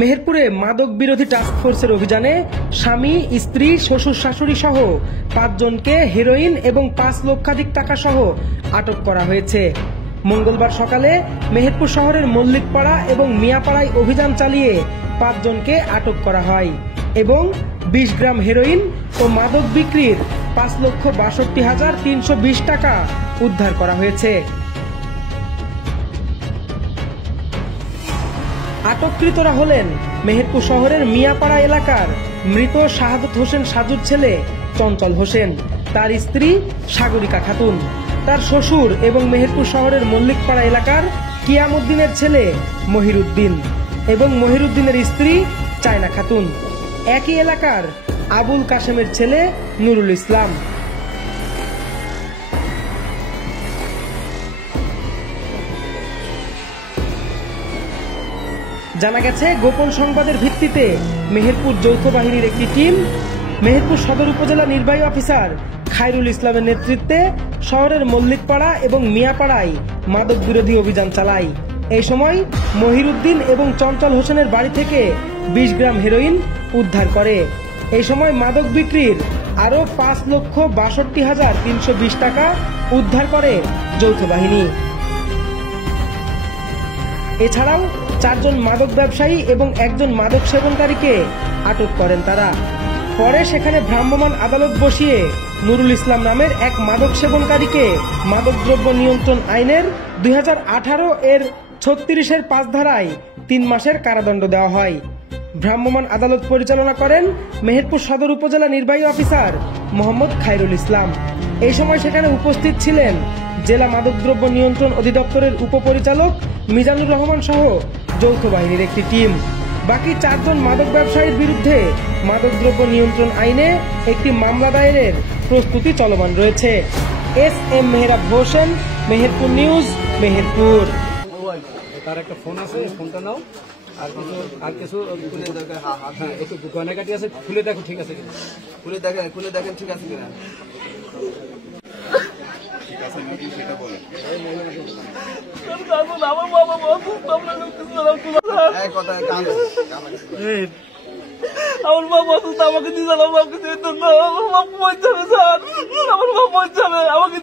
মেহেরপুরে মাদক বিরোধী টাস্ক ফোর্সের অভিযানে স্বামী, স্ত্রী, শ্বশুর শাশুড়ি সহ ৫ জনকে হেরোইন এবং ৫ লক্ষাধিক টাকা সহ আটক করা হয়েছে। মঙ্গলবার সকালে মেহেরপুর শহরের মল্লিকপাড়া এবং মিয়াপাড়ায় অভিযান চালিয়ে ৫ জনকে আটক করা হয় এবং ২০ গ্রাম হেরোইন ও মাদক বিক্রির ৫,৬২,৩২০ টাকা উদ্ধার করা হয়েছে। আটককৃতরা হলেন মেহেরপুর শহরের মিয়াপাড়া এলাকার মৃত শাহাদত হোসেন সাজুর ছেলে চঞ্চল হোসেন, তার স্ত্রী সাগরিকা খাতুন, তার শ্বশুর এবং মেহেরপুর শহরের মল্লিকপাড়া এলাকার কিয়ামউদ্দিনের ছেলে মহিরুদ্দিন এবং মহিরুদ্দিনের স্ত্রী চায়না খাতুন, একই এলাকার আবুল কাশেমের ছেলে নুরুল ইসলাম। জানা গেছে, গোপন সংবাদের ভিত্তিতে মেহেরপুর যৌথ বাহিনীর একটি টিম মেহেরপুর সদর উপজেলা নির্বাহী অফিসার খায়রুল ইসলামের নেতৃত্বে শহরের মল্লিকপাড়া এবং মিয়াপাড়ায় মাদক বিরোধী অভিযান চালায়। এই সময় মহিরুদ্দিন এবং চঞ্চল হোসেনের বাড়ি থেকে ২০ গ্রাম হেরোইন উদ্ধার করে। এই সময় মাদক বিক্রির আরও ৫,৬২,৩২০ টাকা উদ্ধার করে যৌথ বাহিনী। এছাড়াও ৪ জন মাদক ব্যবসায়ী এবং ১ জন মাদক সেবনকারীকে আটক করেন তারা। পরে সেখানে ভ্রাম্যমাণ আদালত বসিয়ে নুরুল ইসলাম নামের এক মাদক সেবনকারীকে মাদকদ্রব্য নিয়ন্ত্রণ আইনের ২০১৮ এর ৩৬-এর ৫ ধারায় ৩ মাসের কারাদণ্ড দেওয়া হয়। ভ্রাম্যমাণ আদালত পরিচালনা করেন মেহেরপুর সদর উপজেলা নির্বাহী অফিসার মোহাম্মদ খায়রুল ইসলাম। এই সময় সেখানে উপস্থিত ছিলেন জেলা মাদকদ্রব্য নিয়ন্ত্রণ অধিদপ্তরের উপপরিচালক মিজানুর রহমান সহ যৌথ বাহিনীর একটি টিম। বাকি ৪ জন মাদক ব্যবসায়ীর বিরুদ্ধে মাদকদ্রব্য নিয়ন্ত্রণ আইনে একটি মামলা দায়েরের প্রস্তুতি চলমান রয়েছে। SM Mehrab Hossain, Meherpur news, Meherpur. তার একটা ফোন আছে, ফোনটা নাও। আর কিছু একটু গয়নাকাটি আছে, খুলে দেখো ঠিক আছে কিনা। খুলে দেখেন ঠিক আছে কিনা। আমার বাবা অসুস্থ, আমাকে দিয়ে আমার বাবা আমাকে